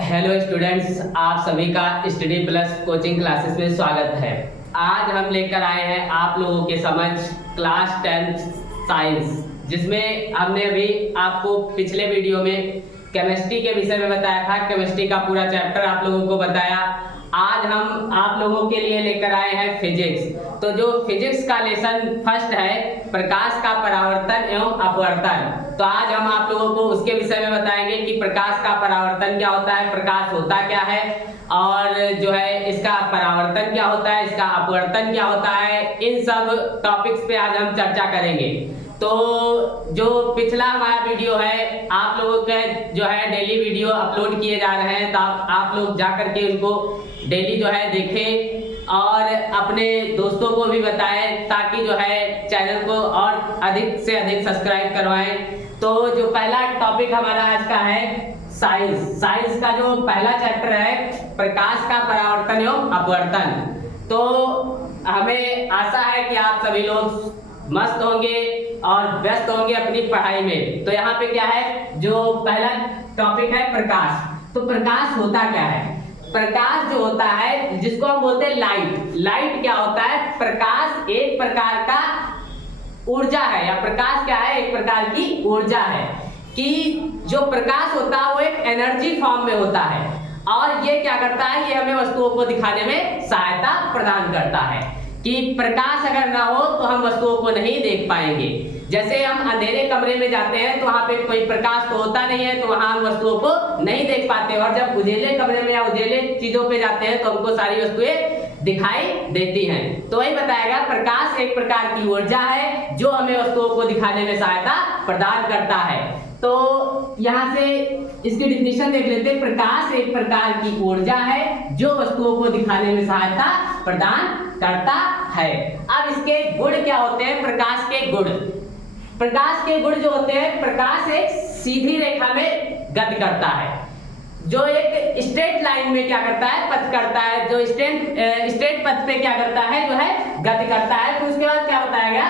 Hello students, आप सभी का स्टडी प्लस कोचिंग क्लासेस में स्वागत है। आज हम लेकर आए हैं आप लोगों के समझ क्लास 10 साइंस, जिसमें हमने अभी आपको पिछले वीडियो में केमिस्ट्री के विषय में बताया था। केमिस्ट्री का पूरा चैप्टर आप लोगों को बताया। आज हम आप लोगों के लिए लेकर आए हैं फिजिक्स। तो जो फिजिक्स का लेसन फर्स्ट है, प्रकाश का परावर्तन एवं अपवर्तन, तो आज हम आप लोगों को उसके विषय में बताएंगे कि प्रकाश का परावर्तन क्या होता है, प्रकाश होता क्या है, और जो है इसका परावर्तन क्या होता है, इसका अपवर्तन क्या होता है। इन सब टॉपिक्स पे आज हम चर्चा करेंगे। तो जो पिछला हमारा वीडियो है, आप लोगों के जो है डेली वीडियो अपलोड किए जा रहे हैं, तो आप लोग जा करके उनको डेली जो है देखें और अपने दोस्तों को भी बताएं, ताकि जो है चैनल को और अधिक से अधिक सब्सक्राइब करवाएं। तो जो पहला टॉपिक हमारा आज का है साइंस का जो पहला चैप्टर है, प्रकाश का परावर्तन एवं अपवर्तन। तो हमें आशा है कि आप सभी लोग मस्त होंगे और व्यस्त होंगे अपनी पढ़ाई में। तो यहाँ पे क्या है, जो पहला टॉपिक है प्रकाश। तो प्रकाश होता क्या है? प्रकाश जो होता है, जिसको हम बोलते हैं लाइट क्या होता है? प्रकाश एक प्रकार का ऊर्जा है, या प्रकाश क्या है? एक प्रकार की ऊर्जा है। कि जो प्रकाश होता है वो एक एनर्जी फॉर्म में होता है, और ये क्या करता है, ये हमें वस्तुओं को दिखाने में सहायता प्रदान करता है। कि प्रकाश अगर ना हो तो हम वस्तुओं को नहीं देख पाएंगे। जैसे हम अंधेरे कमरे में जाते हैं तो वहां पे कोई प्रकाश तो होता नहीं है, तो वहां हम वस्तुओं को नहीं देख पाते, और जब उजेले कमरे में या उजेले चीजों पे जाते हैं तो हमको सारी वस्तुएं दिखाई देती हैं। तो वही बताएगा, प्रकाश एक प्रकार की ऊर्जा है जो हमें वस्तुओं को दिखाने में सहायता प्रदान करता है। तो यहाँ से इसकी डिफिनीशन देख लेते हैं। प्रकाश एक प्रकार की ऊर्जा है जो वस्तुओं को दिखाने में सहायता प्रदान करता है। अब इसके गुण क्या होते हैं? प्रकाश के गुण जो होते हैं, प्रकाश एक सीधी रेखा में गति करता है, जो एक स्ट्रेट लाइन में क्या करता है, पथ करता है। जो स्ट्रेट पथ पे क्या करता है, जो है गति करता है। फिर उसके बाद क्या बताएगा,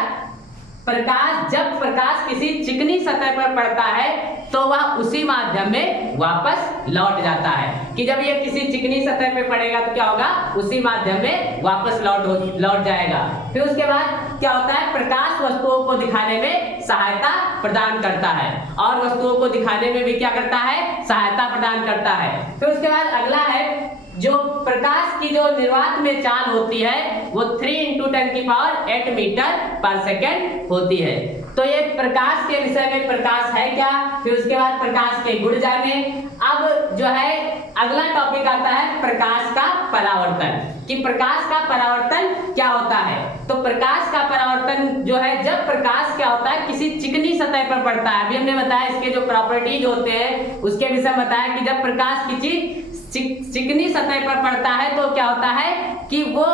जब प्रकाश किसी चिकनी सतह पर पड़ता है तो वह उसी माध्यम में वापस लौट जाता है। कि जब ये किसी चिकनी सतह पे पड़ेगा तो क्या होगा, उसी माध्यम में वापस लौट जाएगा। फिर उसके बाद क्या होता है, प्रकाश वस्तुओं को दिखाने में सहायता प्रदान करता है, और वस्तुओं को दिखाने में भी क्या करता है, सहायता प्रदान करता है। फिर उसके बाद अगला है, जो प्रकाश की जो निर्वात में चाल होती है वो 3 × 10⁸ मीटर पर सेकेंड होती है। तो ये प्रकाश के विषय में प्रकाश है क्या। फिर उसके बाद प्रकाश के गुण जाने। अब जो है अगला टॉपिक आता है प्रकाश का परावर्तन। कि प्रकाश का परावर्तन क्या होता है। तो प्रकाश का परावर्तन जो है, जब प्रकाश क्या होता है, किसी चिकनी सतह पर पड़ता है। अभी हमने बताया इसके जो प्रॉपर्टीज होते हैं उसके विषय में बताया कि जब प्रकाश किसी चिकनी सतह पर पड़ता है तो क्या होता है कि वो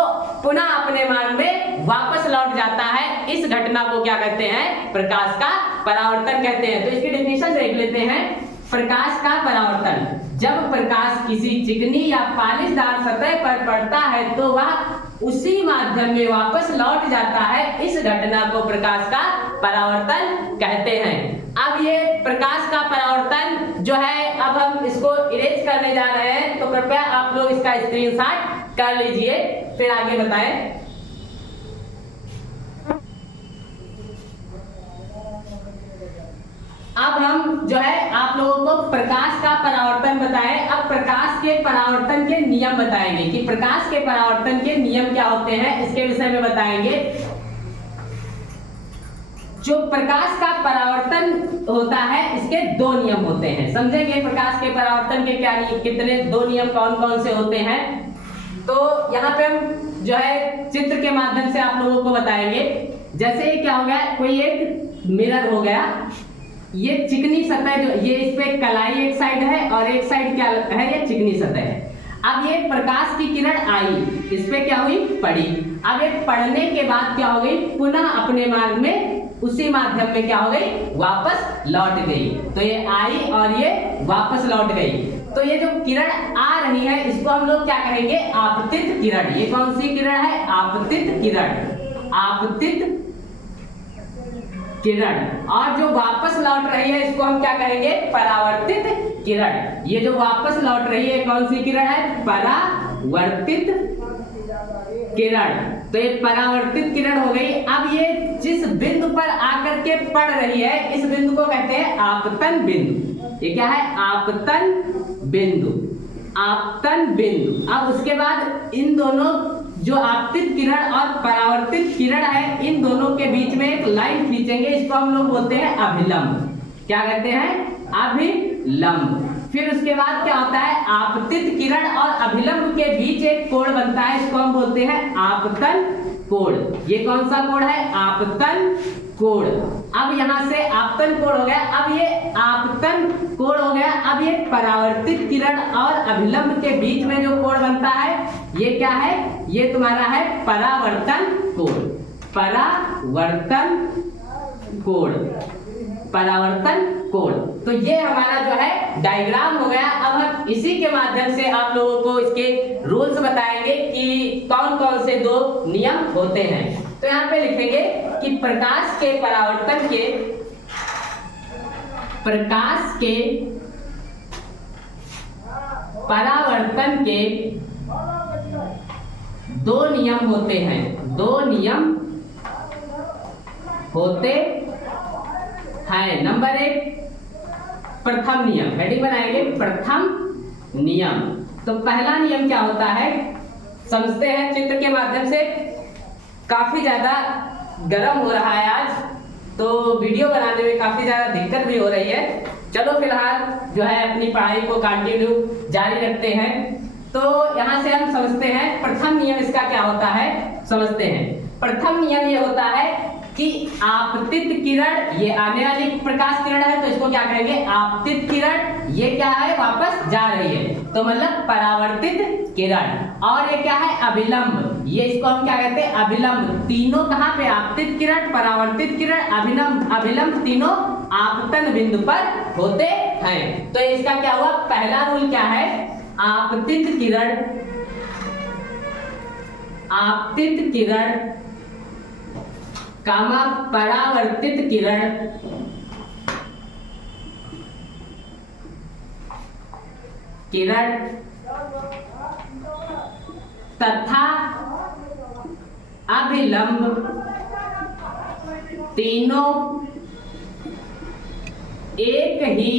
पुनः अपने मार्ग में वापस लौट जाता है। इस घटना को क्या कहते हैं, प्रकाश का परावर्तन कहते हैं। तो इसकी डेफिनेशन देख लेते हैं। प्रकाश का परावर्तन, जब प्रकाश किसी चिकनी या पालिशदार सतह पर पड़ता है तो वह उसी माध्यम में वापस लौट जाता है। इस घटना को प्रकाश का परावर्तन कहते हैं। अब ये प्रकाश का परावर्तन जो है, अब हम इसको इरेज करने जा रहे हैं, तो कृपया आप लोग इसका स्क्रीनशॉट कर लीजिए, फिर आगे बताएं। अब हम जो है आप लोगों को प्रकाश का परावर्तन बताएं। अब प्रकाश के परावर्तन के नियम बताएंगे कि प्रकाश के परावर्तन के नियम क्या होते हैं, इसके विषय में बताएंगे। जो प्रकाश का परावर्तन होता है, इसके 2 नियम होते हैं। समझेंगे प्रकाश के परावर्तन के क्या कितने 2 नियम कौन कौन से होते हैं। तो यहाँ पे हम जो है चित्र के माध्यम से आप लोगों को बताएंगे। जैसे क्या हो गया, कोई एक मिरर हो गया, ये चिकनी सतह जो ये, इस पे कलाई एक साइड है और एक साइड क्या है, ये चिकनी सतह है। अब ये प्रकाश की किरण आई, इस पे क्या हुई, पड़ी। अब ये पड़ने के बाद क्या हो गई, पुनः अपने मार्ग में उसी माध्यम में क्या हो गई, वापस लौट गई। तो ये आई और ये वापस लौट गई। तो ये जो किरण आ रही है इसको हम लोग क्या कहेंगे, आपतित किरण। ये कौन सी किरण है, आपतित किरण। आपतित किरण। और जो वापस लौट रही है इसको हम क्या कहेंगे, परावर्तित किरण, ये जो वापस लौट रही है कौन सी किरण है? परावर्तित किरण। तो ये परावर्तित किरण हो गई। अब ये जिस बिंदु पर आकर के पड़ रही है इस बिंदु को कहते हैं आपतन बिंदु। ये क्या है? आपतन बिंदु, आपतन बिंदु। अब उसके बाद इन दोनों जो आपतित किरण और परावर्तित किरण है इन दोनों के बीच में एक लाइन खींचेंगे, इसको हम लोग बोलते हैं अभिलंब। क्या कहते हैं? अभिलंब। फिर उसके बाद क्या होता है? आपतित किरण और अभिलंब के बीच एक कोण बनता है, इसको हम बोलते हैं आपतन कोण। ये कौन सा कोण है? आपतन कोण। अब यहां से आपतन कोण हो गया। अब ये आपतन कोण हो गया। अब ये परावर्तित किरण और अभिलंब के बीच में जो कोण बनता है ये क्या है? ये तुम्हारा है परावर्तन कोण। परावर्तन कोण, परावर्तन कोण। तो ये हमारा जो है डायग्राम हो गया। अब हम इसी के माध्यम से आप लोगों को इसके रूल्स बताएंगे कि कौन कौन से दो नियम होते हैं। तो यहाँ पे लिखेंगे कि प्रकाश के परावर्तन के परावर्तन के दो नियम होते हैं। दो नियम होते हैं। नंबर 1 प्रथम नियम, हेडिंग बनाएंगे प्रथम नियम। तो पहला नियम क्या होता है समझते हैं चित्र के माध्यम से। काफी ज्यादा गर्म हो रहा है आज, तो वीडियो बनाने में काफी ज्यादा दिक्कत भी हो रही है। चलो फिलहाल जो है अपनी पढ़ाई को कंटिन्यू जारी रखते हैं। तो यहाँ से हम समझते हैं प्रथम नियम इसका क्या होता है, समझते हैं। प्रथम नियम ये होता है कि आपतित किरण, ये आने वाली प्रकाश किरण है तो इसको क्या कहेंगे? आपतित किरण। ये क्या है? वापस जा रही है तो मतलब परावर्तित किरण। और ये क्या है? अभिलंब। ये इसको हम क्या कहते हैं? अभिलंब। तीनों कहाँ पे? आपतित किरण, परावर्तित किरण, अभिलंब तीनों आपतन बिंदु पर होते हैं। तो इसका क्या हुआ? पहला रूल क्या है? आपतित किरण, आपतित किरण कामा परावर्तित किरण तथा अभिलंब तीनों एक ही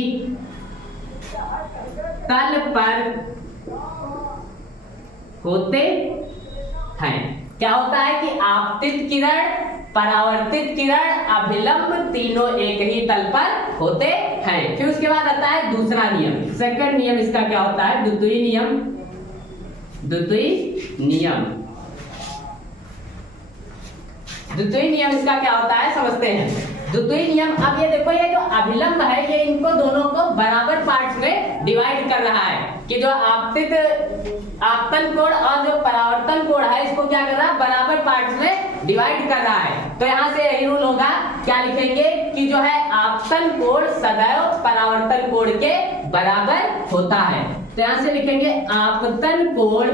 तल पर होते हैं। क्या होता है कि आपतित किरण, परावर्तित किरण, अभिलंब तीनों एक ही तल पर होते हैं। फिर उसके बाद आता है दूसरा नियम। सेकंड नियम इसका क्या होता है? द्वितीय नियम। द्वितीय नियम, द्वितीय नियम इसका क्या होता है समझते हैं। द्वितीय नियम, अब ये देखो ये जो अभिलंब है ये इनको दोनों को बराबर पार्ट्स में डिवाइड कर रहा है कि जो आपतन कोण और जो परावर्तन कोण है इसको क्या कर रहा है? बराबर पार्ट्स में डिवाइड कर रहा है। तो यहाँ से यही रूल होगा, क्या लिखेंगे कि जो है आपतन कोण सदैव परावर्तन कोण के बराबर होता है। तो यहाँ से लिखेंगे आपतन कोण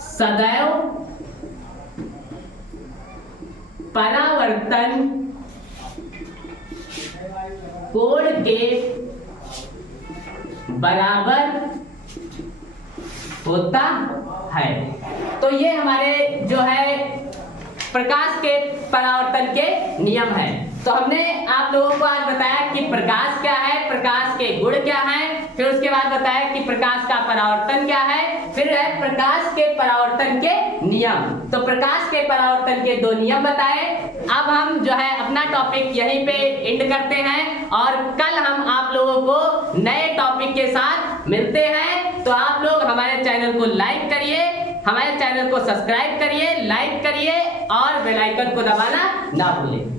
सदैव परावर्तन कोण के बराबर होता है। तो ये हमारे जो है प्रकाश के परावर्तन के नियम है। तो हमने आप लोगों को आज बताया कि प्रकाश क्या है, प्रकाश के गुण क्या हैं, फिर उसके बाद बताया कि प्रकाश का परावर्तन क्या है, फिर है प्रकाश के परावर्तन के नियम। तो प्रकाश के परावर्तन के दो नियम बताए। अब हम जो है अपना टॉपिक यहीं पे एंड करते हैं और कल हम आप लोगों को नए टॉपिक के साथ मिलते हैं। तो आप लोग हमारे चैनल को लाइक करिए, हमारे चैनल को सब्सक्राइब करिए, लाइक करिए और बेल आइकन को दबाना ना भूलें।